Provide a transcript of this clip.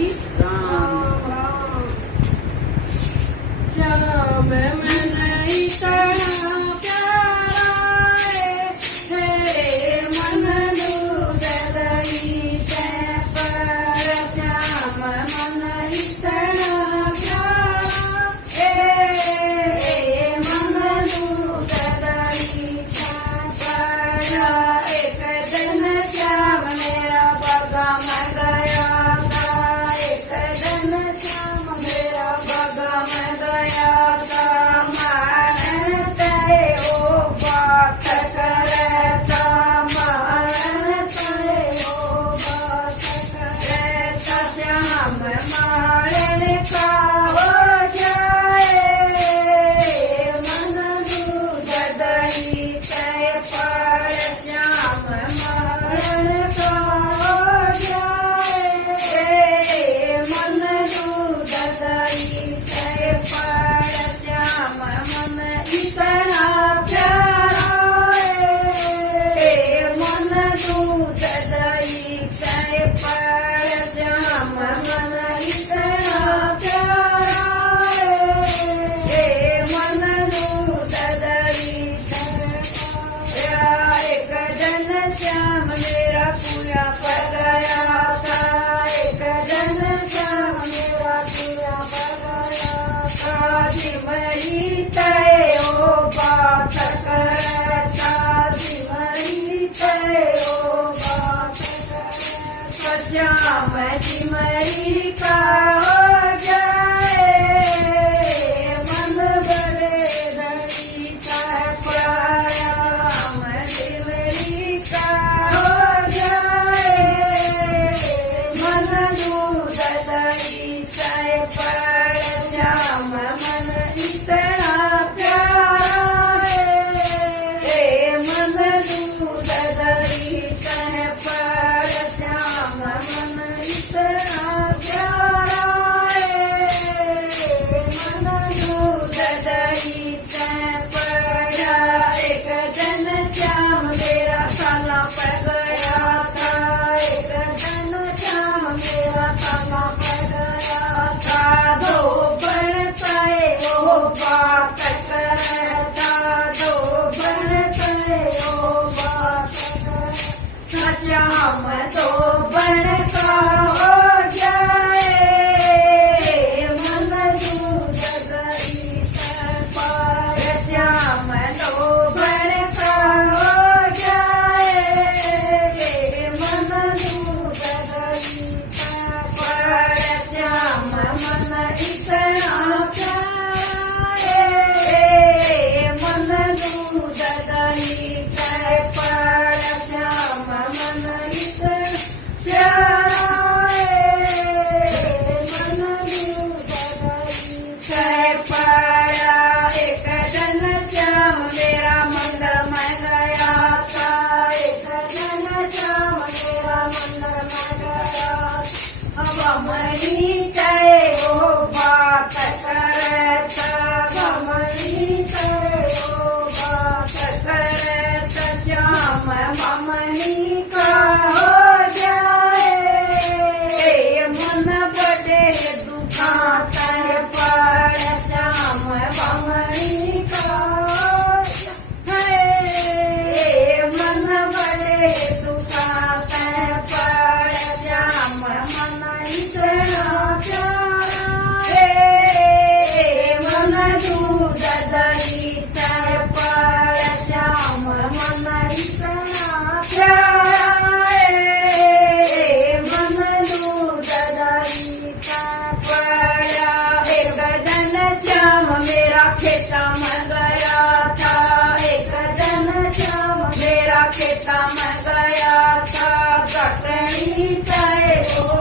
हरि राम राम। श्याम मन इतना प्यारा है मन दूध दही पर। श्याम मन इतना प्यारा है मन दूध दही पर। एक दिन श्याम मेरा बगम गया था, एक दिन श्याम मेरा बगम गया था। मानते ओ बात करता, मानते ओ बात करता। श्याम मारने का हो जाए मन दूध दही पर। श्याम मारने का हो जाए मन दूध दही पर। श्याम मन इतना प्यारा है मन दूध दही पर। श्याम मन इतना प्यारा है मन दूध दही पर। एक दिन श्याम मेरा पूरा पर गया था, एक दिन श्याम मेरा पूरा पर गया था। जीवनी तय ओ बात करता, जीवनी तय ओ बात करता। श्याम जीवनी का हो जाए मन बड़े दही पर। श्याम जीवनी का हो जाए मन दूध दही पर। श्याम मन इतना प्यारा है मन दूध दही पर। श्याम मन इतना प्यारा है मन दूध दही पर। एक दिन श्याम मेरा साला पर गया था, एक दिन श्याम मेरा साला पर गया था। दो बरसाए वो बात करता, दो बरसाए वो बात करता। श्याम दो बरसा हो जाए मन दूध दही पर। श्याम दो बरसा हो जाए मन दूध दही पर। श्याम मन इतना प्यारा है मन दूध दही पर। श्याम मन इतना प्यारा है मन दूध दही पर। एक दिन श्याम मेरा मंदिर में गया था, एक दिन श्याम मेरा मंदिर में गया था। बमनी तय वो बात करता, बमनी तय वो बात करता। श्याम बमनी का हो जाए मन बड़े दुखाता पर। श्याम बमनी का है मन बड़े दुखाता पर। श्याम मन इतना प्यारा है मन दूध दही पर। श्याम मन इतना प्यारा है मन दूध दही पर। एक दिन श्याम मेरा खेता में गया था, एक दिन श्याम मेरा खेता में गया था। कटनी तय हो